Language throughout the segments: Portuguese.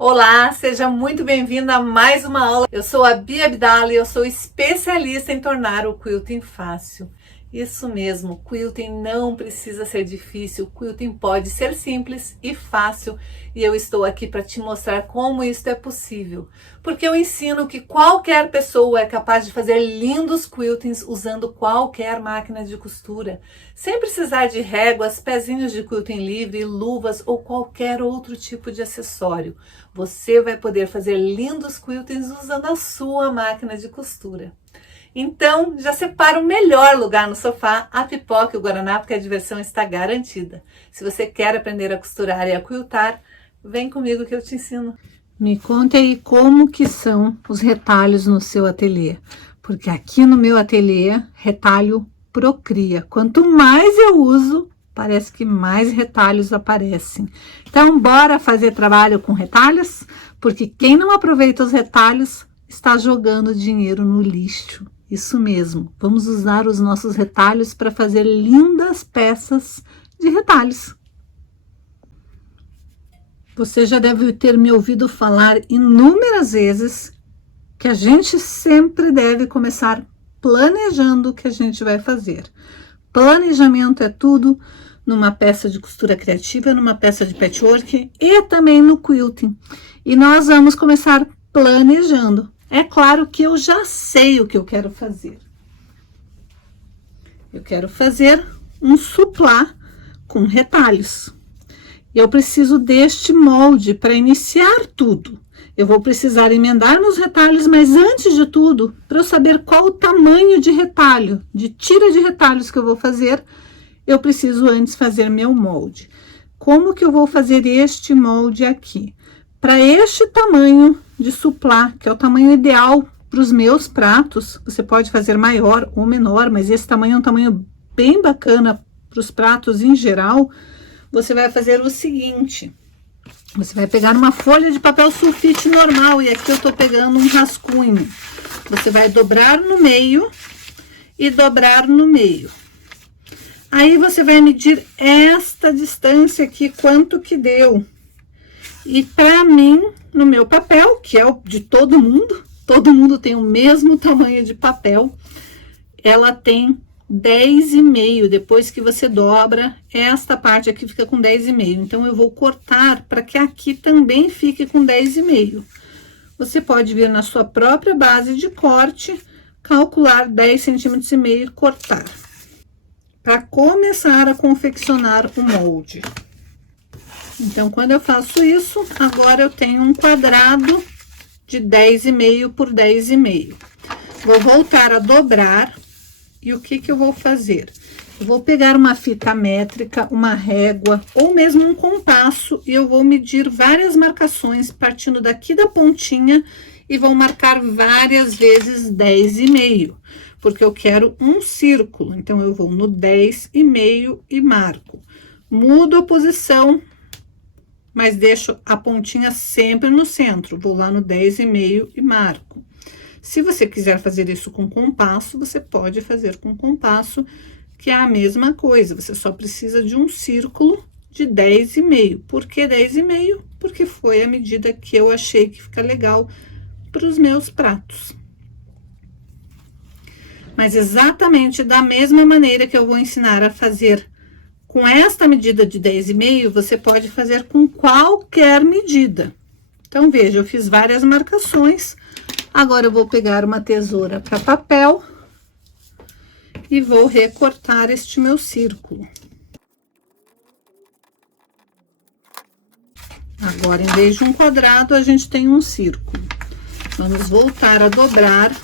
Olá, seja muito bem-vinda a mais uma aula. Eu sou a Bia Abdala e eu sou especialista em tornar o quilting fácil. Isso mesmo, quilting não precisa ser difícil, quilting pode ser simples e fácil e eu estou aqui para te mostrar como isso é possível. Porque eu ensino que qualquer pessoa é capaz de fazer lindos quiltings usando qualquer máquina de costura, sem precisar de réguas, pezinhos de quilting livre, luvas ou qualquer outro tipo de acessório. Você vai poder fazer lindos quiltings usando a sua máquina de costura. Então, já separa o melhor lugar no sofá, a pipoca e o guaraná, porque a diversão está garantida. Se você quer aprender a costurar e a quiltar, vem comigo que eu te ensino. Me conte aí como que são os retalhos no seu ateliê, porque aqui no meu ateliê, retalho procria. Quanto mais eu uso, parece que mais retalhos aparecem. Então, bora fazer trabalho com retalhos? Porque quem não aproveita os retalhos está jogando dinheiro no lixo. Isso mesmo, vamos usar os nossos retalhos para fazer lindas peças de retalhos. Você já deve ter me ouvido falar inúmeras vezes que a gente sempre deve começar planejando o que a gente vai fazer. Planejamento é tudo numa peça de costura criativa, numa peça de patchwork e também no quilting. E nós vamos começar planejando. É claro que eu já sei o que eu quero fazer. Eu quero fazer um suplá com retalhos. Eu preciso deste molde para iniciar tudo. Eu vou precisar emendar nos retalhos, mas antes de tudo, para eu saber qual o tamanho de retalho, de tira de retalhos que eu vou fazer, eu preciso antes fazer meu molde. Como que eu vou fazer este molde aqui? Para este tamanho de suplá, que é o tamanho ideal para os meus pratos, você pode fazer maior ou menor, mas esse tamanho é um tamanho bem bacana para os pratos em geral. Você vai fazer o seguinte: você vai pegar uma folha de papel sulfite normal, e aqui eu tô pegando um rascunho. Você vai dobrar no meio e dobrar no meio. Aí você vai medir esta distância aqui, quanto que deu. E para mim, no meu papel, que é o de todo mundo tem o mesmo tamanho de papel, ela tem 10,5. Depois que você dobra, esta parte aqui fica com 10,5. Então, eu vou cortar para que aqui também fique com 10,5. Você pode vir na sua própria base de corte, calcular 10,5 centímetros e cortar. Para começar a confeccionar o molde. Então, quando eu faço isso, agora eu tenho um quadrado de 10,5 por 10,5. Vou voltar a dobrar. E o que eu vou fazer? Eu vou pegar uma fita métrica, uma régua ou mesmo um compasso e eu vou medir várias marcações partindo daqui da pontinha e vou marcar várias vezes 10,5, porque eu quero um círculo. Então, eu vou no 10,5 e marco. Mudo a posição, mas deixo a pontinha sempre no centro. Vou lá no 10,5 e marco. Se você quiser fazer isso com compasso, você pode fazer com compasso, que é a mesma coisa. Você só precisa de um círculo de 10,5. Por que 10,5? Porque foi a medida que eu achei que fica legal para os meus pratos. Mas exatamente da mesma maneira que eu vou ensinar a fazer com esta medida de 10,5, você pode fazer com qualquer medida. Então, veja, eu fiz várias marcações. Agora, eu vou pegar uma tesoura para papel e vou recortar este meu círculo. Agora, em vez de um quadrado, a gente tem um círculo. Vamos voltar a dobrar.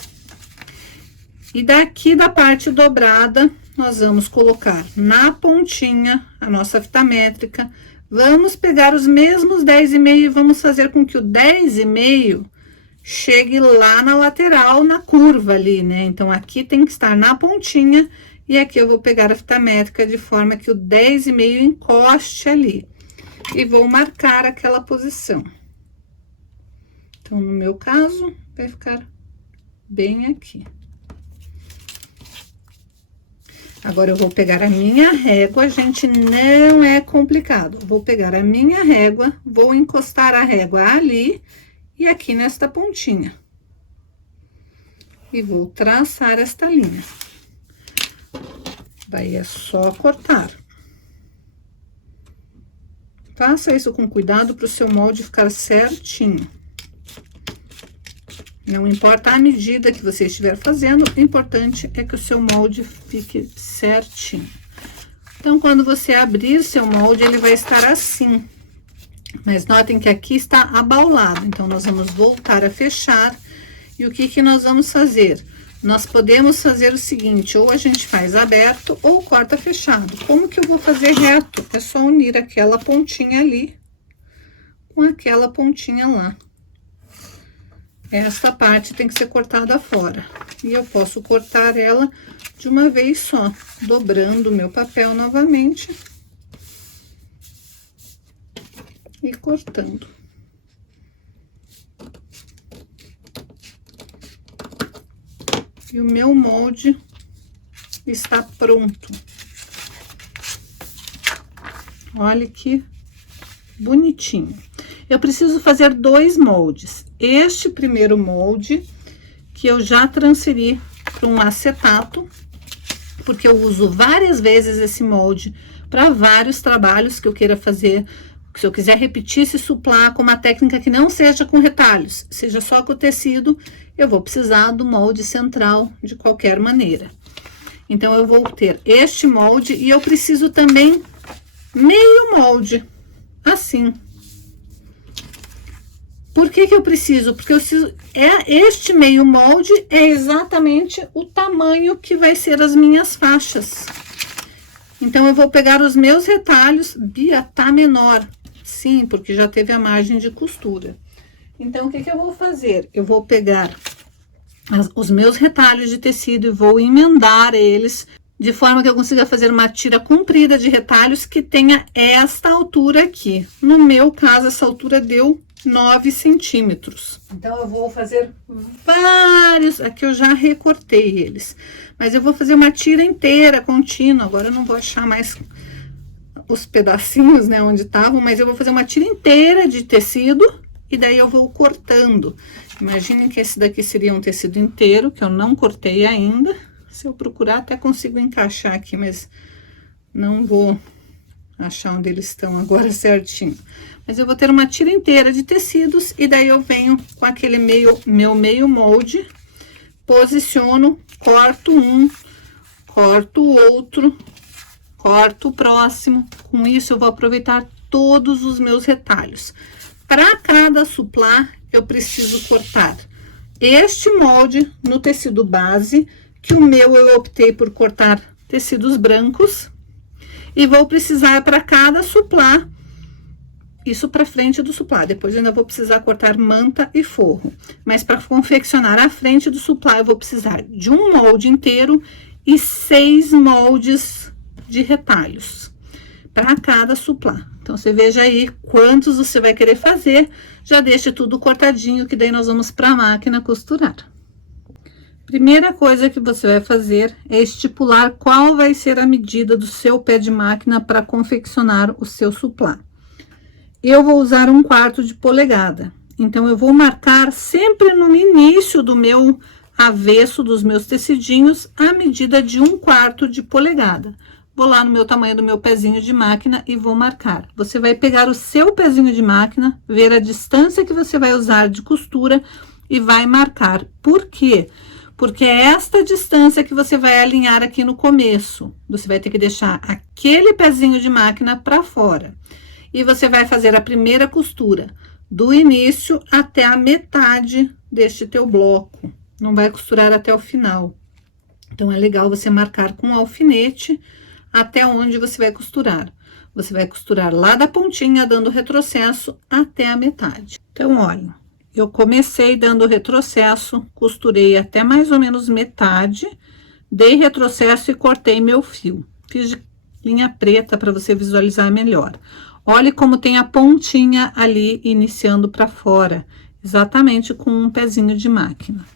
E daqui da parte dobrada, nós vamos colocar na pontinha a nossa fita métrica. Vamos pegar os mesmos 10,5 e vamos fazer com que o 10,5 chegue lá na lateral, na curva ali, né? Então, aqui tem que estar na pontinha e aqui eu vou pegar a fita métrica de forma que o 10,5 encoste ali. E vou marcar aquela posição. Então, no meu caso, vai ficar bem aqui. Agora, eu vou pegar a minha régua, gente, não é complicado. Vou pegar a minha régua, vou encostar a régua ali e aqui nesta pontinha. E vou traçar esta linha. Daí, é só cortar. Faça isso com cuidado para o seu molde ficar certinho. Não importa a medida que você estiver fazendo, o importante é que o seu molde fique certinho. Então, quando você abrir seu molde, ele vai estar assim. Mas notem que aqui está abaulado, então nós vamos voltar a fechar. E o que que nós vamos fazer? Nós podemos fazer o seguinte, ou a gente faz aberto ou corta fechado. Como que eu vou fazer reto? É só unir aquela pontinha ali com aquela pontinha lá. Essa parte tem que ser cortada fora. E eu posso cortar ela de uma vez só, dobrando o meu papel novamente. E cortando. E o meu molde está pronto. Olha que bonitinho. Eu preciso fazer 2 moldes. Este primeiro molde, que eu já transferi para um acetato, porque eu uso várias vezes esse molde para vários trabalhos que eu queira fazer. Se eu quiser repetir esse suplá com uma técnica que não seja com retalhos, seja só com o tecido, eu vou precisar do molde central de qualquer maneira. Então, eu vou ter este molde e eu preciso também meio molde, assim. Por que que eu preciso? Porque este meio molde é exatamente o tamanho que vai ser as minhas faixas. Então, eu vou pegar os meus retalhos, Bia, tá menor. Sim, porque já teve a margem de costura. Então, o que que eu vou fazer? Eu vou pegar os meus retalhos de tecido e vou emendar eles de forma que eu consiga fazer uma tira comprida de retalhos que tenha esta altura aqui. No meu caso, essa altura deu 9 centímetros. Então, eu vou fazer vários... Aqui eu já recortei eles. Mas eu vou fazer uma tira inteira, contínua. Agora, eu não vou achar mais os pedacinhos, né, onde estavam. Mas eu vou fazer uma tira inteira de tecido e daí eu vou cortando. Imaginem que esse daqui seria um tecido inteiro, que eu não cortei ainda. Se eu procurar, até consigo encaixar aqui, mas não vou achar onde eles estão agora certinho. Mas eu vou ter uma tira inteira de tecidos e daí eu venho com aquele meu meio molde, posiciono, corto um, corto o outro, corto o próximo. Com isso, eu vou aproveitar todos os meus retalhos. Para cada suplá, eu preciso cortar este molde no tecido base, que o meu eu optei por cortar tecidos brancos, e vou precisar para cada suplá, isso para frente do suplá. Depois eu ainda vou precisar cortar manta e forro, mas para confeccionar a frente do suplá eu vou precisar de um molde inteiro e 6 moldes de retalhos para cada suplá. Então, você veja aí quantos você vai querer fazer, já deixe tudo cortadinho, que daí nós vamos para a máquina costurar. Primeira coisa que você vai fazer é estipular qual vai ser a medida do seu pé de máquina para confeccionar o seu suplá. Eu vou usar 1/4 de polegada, então eu vou marcar sempre no início do meu avesso dos meus tecidinhos a medida de 1/4 de polegada. Vou lá no meu tamanho do meu pezinho de máquina e vou marcar. Você vai pegar o seu pezinho de máquina, ver a distância que você vai usar de costura e vai marcar. Por quê? Porque é esta distância que você vai alinhar aqui no começo. Você vai ter que deixar aquele pezinho de máquina para fora. E você vai fazer a primeira costura do início até a metade deste teu bloco. Não vai costurar até o final. Então, é legal você marcar com um alfinete até onde você vai costurar. Você vai costurar lá da pontinha, dando retrocesso até a metade. Então, olha, eu comecei dando retrocesso, costurei até mais ou menos metade, dei retrocesso e cortei meu fio. Fiz de linha preta para você visualizar melhor. Olhe como tem a pontinha ali iniciando para fora, exatamente com um pezinho de máquina.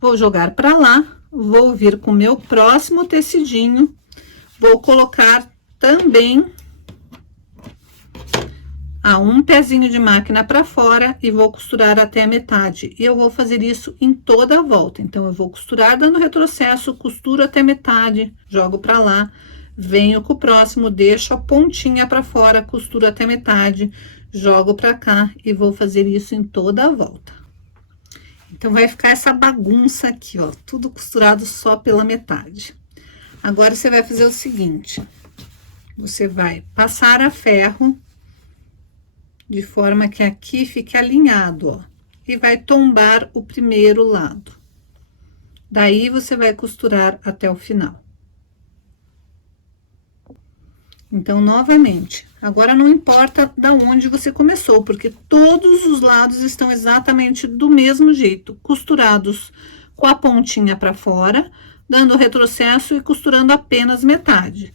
Vou jogar para lá vou vir com o meu próximo tecidinho, vou colocar também um pezinho de máquina para fora e vou costurar até a metade. E eu vou fazer isso em toda a volta. Então, eu vou costurar dando retrocesso, costuro até metade, jogo para lá, venho com o próximo, deixo a pontinha para fora, costuro até metade, jogo para cá e vou fazer isso em toda a volta. Então, vai ficar essa bagunça aqui, ó, tudo costurado só pela metade. Agora, você vai fazer o seguinte, você vai passar a ferro de forma que aqui fique alinhado, ó, e vai tombar o primeiro lado. Daí, você vai costurar até o final. Então, novamente, agora não importa da onde você começou, porque todos os lados estão exatamente do mesmo jeito, costurados com a pontinha para fora, dando retrocesso e costurando apenas metade.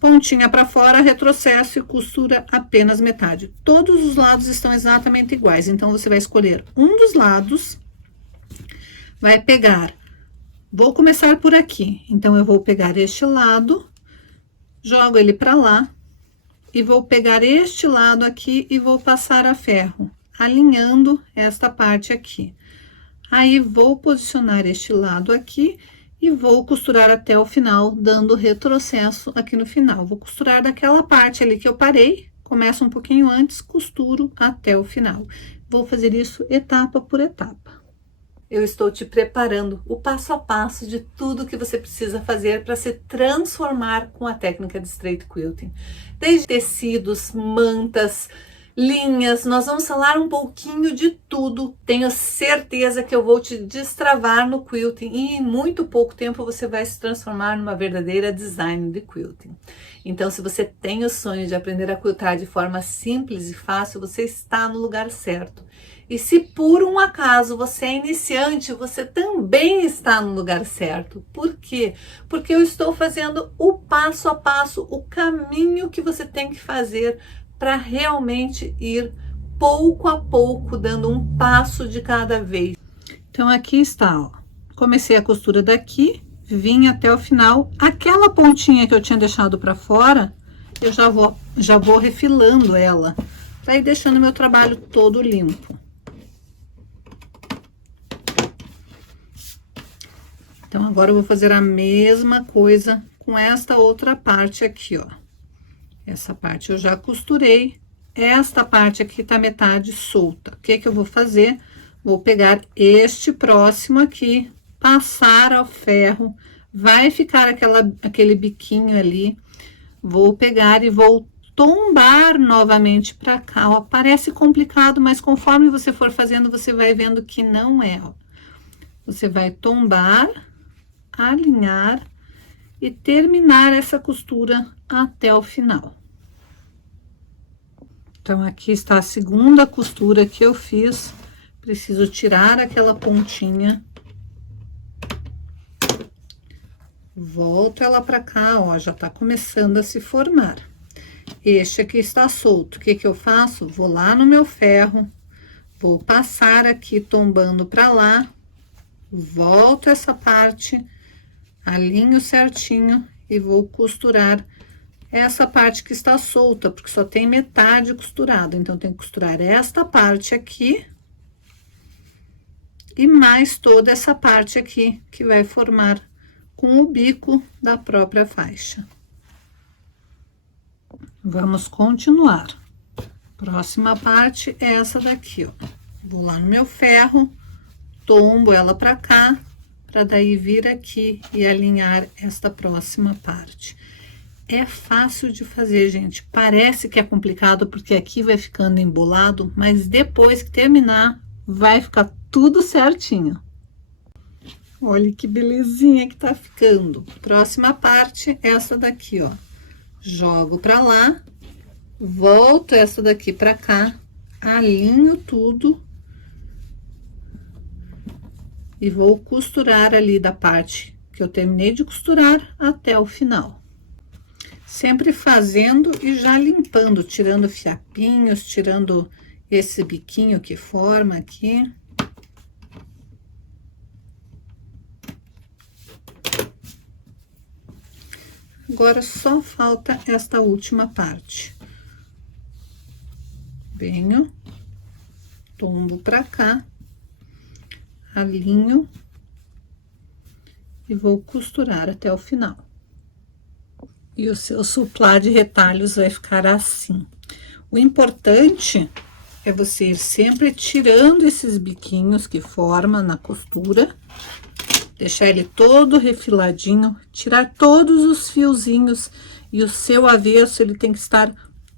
Pontinha para fora, retrocesso e costura apenas metade. Todos os lados estão exatamente iguais, então, você vai escolher um dos lados, vai pegar, vou começar por aqui, então, eu vou pegar este lado, jogo ele para lá, e vou pegar este lado aqui e vou passar a ferro, alinhando esta parte aqui. Aí, vou posicionar este lado aqui, e vou costurar até o final, dando retrocesso aqui no final. Vou costurar daquela parte ali que eu parei, começo um pouquinho antes, costuro até o final. Vou fazer isso etapa por etapa. Eu estou te preparando o passo a passo de tudo que você precisa fazer para se transformar com a técnica de straight quilting. Desde tecidos, mantas, linhas, nós vamos falar um pouquinho de tudo. Tenho certeza que eu vou te destravar no quilting e em muito pouco tempo você vai se transformar numa verdadeira designer de quilting. Então, se você tem o sonho de aprender a quiltar de forma simples e fácil, você está no lugar certo. E se por um acaso você é iniciante, você também está no lugar certo. Por quê? Porque eu estou fazendo o passo a passo, o caminho que você tem que fazer para realmente ir pouco a pouco, dando um passo de cada vez. Então, aqui está, ó. Comecei a costura daqui, vim até o final. Aquela pontinha que eu tinha deixado para fora, eu já vou refilando ela, para ir deixando meu trabalho todo limpo. Então, agora eu vou fazer a mesma coisa com esta outra parte aqui, ó. Essa parte eu já costurei, esta parte aqui tá metade solta. O que que eu vou fazer? Vou pegar este próximo aqui, passar ao ferro, vai ficar aquele biquinho ali, vou pegar e vou tombar novamente pra cá, ó. Parece complicado, mas conforme você for fazendo, você vai vendo que não é, ó. Você vai tombar, alinhar e terminar essa costura até o final. Então, aqui está a segunda costura que eu fiz. Preciso tirar aquela pontinha. Volto ela pra cá, ó, já tá começando a se formar. Este aqui está solto. O que que eu faço? Vou lá no meu ferro, vou passar aqui tombando pra lá, volto essa parte, alinho certinho e vou costurar essa parte que está solta, porque só tem metade costurada. Então, tem que costurar esta parte aqui e mais toda essa parte aqui, que vai formar com o bico da própria faixa. Vamos continuar. Próxima parte é essa daqui, ó. Vou lá no meu ferro, tombo ela pra cá, pra daí vir aqui e alinhar esta próxima parte. É fácil de fazer, gente. Parece que é complicado, porque aqui vai ficando embolado, mas depois que terminar, vai ficar tudo certinho. Olha que belezinha que tá ficando. Próxima parte, essa daqui, ó. Jogo pra lá, volto essa daqui pra cá, alinho tudo e vou costurar ali da parte que eu terminei de costurar até o final. Sempre fazendo e já limpando, tirando fiapinhos, tirando esse biquinho que forma aqui. Agora só falta esta última parte. Venho, tombo pra cá, alinho e vou costurar até o final. E o seu suplá de retalhos vai ficar assim. O importante é você ir sempre tirando esses biquinhos que forma na costura, deixar ele todo refiladinho, tirar todos os fiozinhos, e o seu avesso ele tem que estar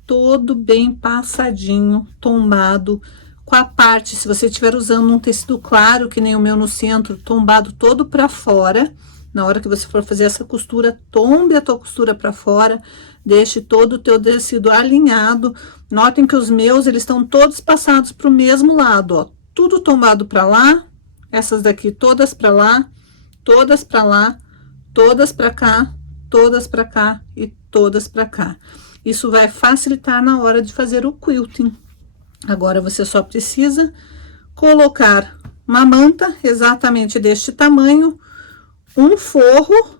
todo bem passadinho, tombado, com a parte, se você estiver usando um tecido claro, que nem o meu no centro, tombado todo para fora. Na hora que você for fazer essa costura, tombe a tua costura para fora, deixe todo o teu tecido alinhado. Notem que os meus, eles estão todos passados para o mesmo lado, ó, tudo tombado para lá, essas daqui todas para lá, todas para lá, todas para cá, todas para cá e todas para cá. Isso vai facilitar na hora de fazer o quilting. Agora, você só precisa colocar uma manta exatamente deste tamanho, um forro,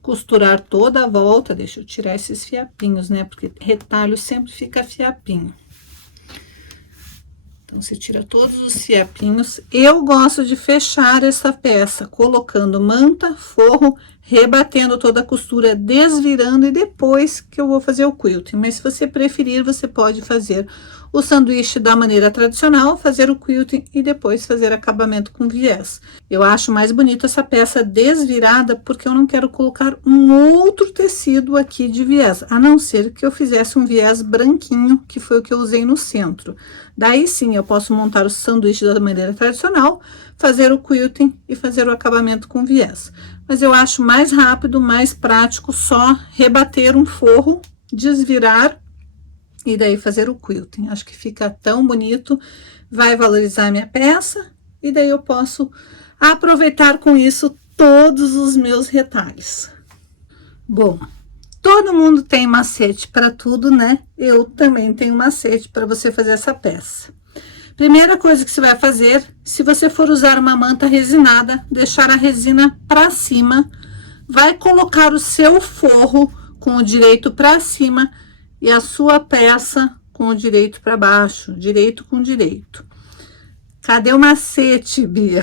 costurar toda a volta. Deixa eu tirar esses fiapinhos, né? Porque retalho sempre fica fiapinho. Então, você tira todos os fiapinhos. Eu gosto de fechar essa peça colocando manta, forro, rebatendo toda a costura, desvirando, e depois que eu vou fazer o quilting. Mas se você preferir, você pode fazer o sanduíche da maneira tradicional, fazer o quilting e depois fazer acabamento com viés. Eu acho mais bonito essa peça desvirada, porque eu não quero colocar um outro tecido aqui de viés, a não ser que eu fizesse um viés branquinho, que foi o que eu usei no centro. Daí sim, eu posso montar o sanduíche da maneira tradicional, fazer o quilting e fazer o acabamento com viés. Mas eu acho mais rápido, mais prático, só rebater um forro, desvirar e daí fazer o quilting. Acho que fica tão bonito, vai valorizar a minha peça, e daí eu posso aproveitar com isso todos os meus retalhos. Bom, todo mundo tem macete para tudo, né? Eu também tenho macete para você fazer essa peça. Primeira coisa que você vai fazer, se você for usar uma manta resinada, deixar a resina para cima, vai colocar o seu forro com o direito para cima e a sua peça com o direito para baixo, direito com direito. Cadê o macete, Bia?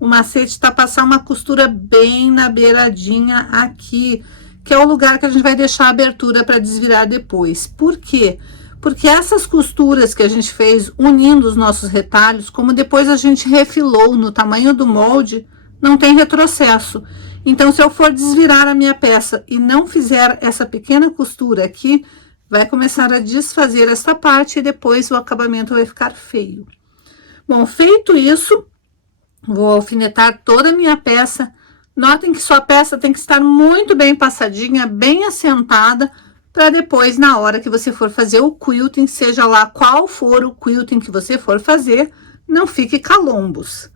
O macete tá passar uma costura bem na beiradinha aqui, que é o lugar que a gente vai deixar a abertura para desvirar depois. Por quê? Porque essas costuras que a gente fez unindo os nossos retalhos, como depois a gente refilou no tamanho do molde, não tem retrocesso. Então, se eu for desvirar a minha peça e não fizer essa pequena costura aqui, vai começar a desfazer essa parte e depois o acabamento vai ficar feio. Bom, feito isso, vou alfinetar toda a minha peça. Notem que sua peça tem que estar muito bem passadinha, bem assentada, para depois, na hora que você for fazer o quilting, seja lá qual for o quilting que você for fazer, não fique calombos.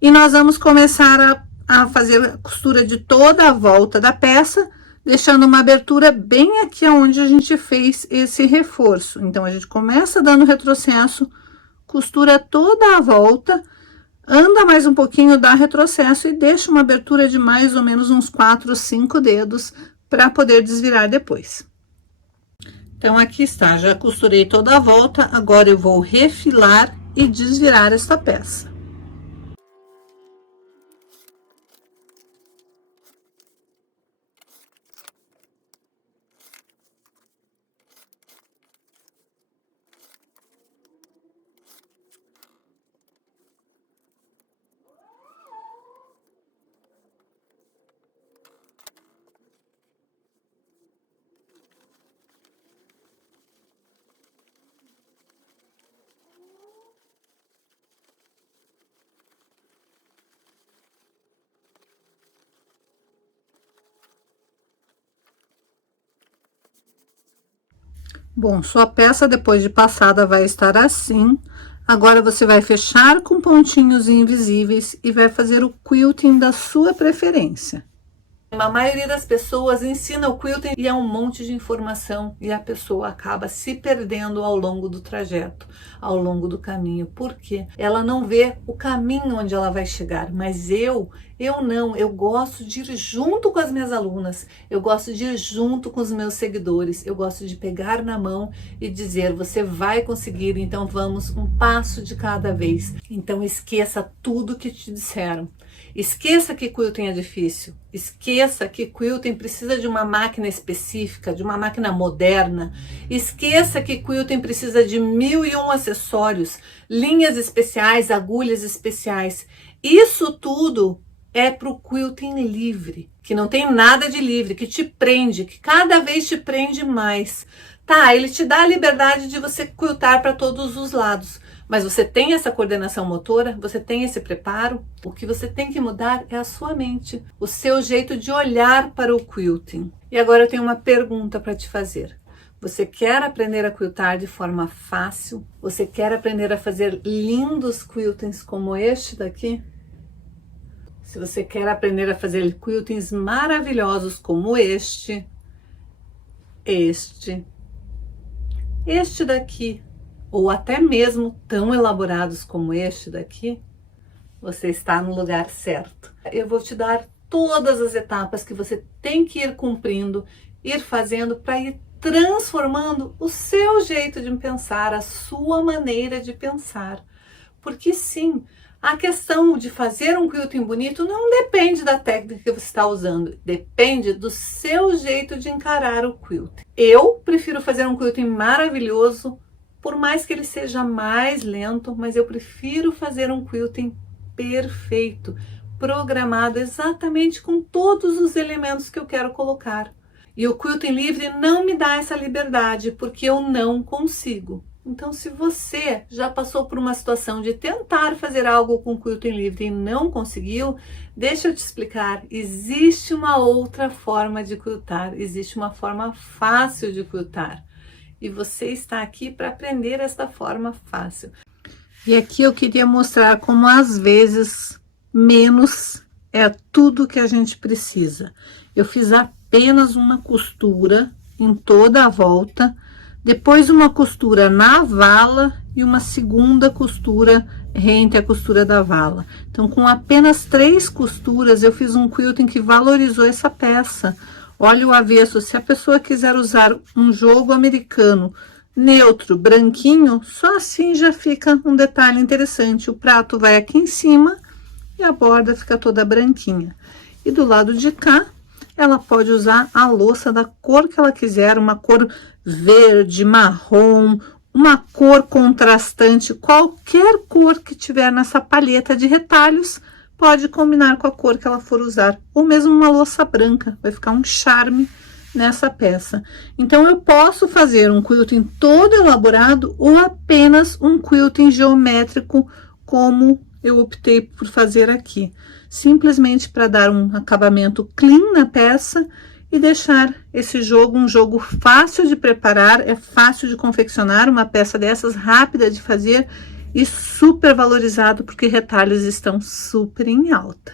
E nós vamos começar a fazer a costura de toda a volta da peça, deixando uma abertura bem aqui onde a gente fez esse reforço. Então, a gente começa dando retrocesso, costura toda a volta, anda mais um pouquinho, dá retrocesso e deixa uma abertura de mais ou menos uns 4, 5 dedos para poder desvirar depois. Então, aqui está, já costurei toda a volta, agora eu vou refilar e desvirar esta peça. Bom, sua peça depois de passada vai estar assim. Agora, você vai fechar com pontinhos invisíveis e vai fazer o quilting da sua preferência. A maioria das pessoas ensina o quilting e é um monte de informação e a pessoa acaba se perdendo ao longo do trajeto, ao longo do caminho, porque ela não vê o caminho onde ela vai chegar. Mas eu Eu não, eu gosto de ir junto com as minhas alunas, eu gosto de ir junto com os meus seguidores, eu gosto de pegar na mão e dizer, você vai conseguir, então vamos um passo de cada vez. Então esqueça tudo que te disseram. Esqueça que quilting é difícil, esqueça que quilting precisa de uma máquina específica, de uma máquina moderna, esqueça que quilting precisa de 1001 acessórios, linhas especiais, agulhas especiais. Isso tudo é para o quilting livre, que não tem nada de livre, que te prende, que cada vez te prende mais. Tá, ele te dá a liberdade de você quiltar para todos os lados, mas você tem essa coordenação motora, você tem esse preparo. O que você tem que mudar é a sua mente, o seu jeito de olhar para o quilting. E agora eu tenho uma pergunta para te fazer. Você quer aprender a quiltar de forma fácil? Você quer aprender a fazer lindos quiltings como este daqui? Se você quer aprender a fazer quiltings maravilhosos como este daqui, ou até mesmo tão elaborados como este daqui, você está no lugar certo. Eu vou te dar todas as etapas que você tem que ir cumprindo, ir fazendo para ir transformando o seu jeito de pensar, a sua maneira de pensar. Porque sim, a questão de fazer um quilting bonito não depende da técnica que você está usando, depende do seu jeito de encarar o quilting. Eu prefiro fazer um quilting maravilhoso, por mais que ele seja mais lento, mas eu prefiro fazer um quilting perfeito, programado exatamente com todos os elementos que eu quero colocar. E o quilting livre não me dá essa liberdade, porque eu não consigo. Então, se você já passou por uma situação de tentar fazer algo com quilting livre e não conseguiu, deixa eu te explicar, existe uma outra forma de quiltar, existe uma forma fácil de quiltar. E você está aqui para aprender esta forma fácil. E aqui eu queria mostrar como às vezes menos é tudo que a gente precisa. Eu fiz apenas uma costura em toda a volta, depois uma costura na vala e uma segunda costura rente à costura da vala. Então, com apenas 3 costuras, eu fiz um quilting que valorizou essa peça. Olha o avesso, se a pessoa quiser usar um jogo americano neutro, branquinho, só assim já fica um detalhe interessante. O prato vai aqui em cima e a borda fica toda branquinha. E do lado de cá, ela pode usar a louça da cor que ela quiser, uma cor verde, marrom, uma cor contrastante, qualquer cor que tiver nessa palheta de retalhos, pode combinar com a cor que ela for usar, ou mesmo uma louça branca, vai ficar um charme nessa peça. Então, eu posso fazer um quilting todo elaborado ou apenas um quilting geométrico, como eu optei por fazer aqui. Simplesmente para dar um acabamento clean na peça e deixar esse jogo um jogo fácil de preparar, é fácil de confeccionar, uma peça dessas rápida de fazer e super valorizado porque retalhos estão super em alta.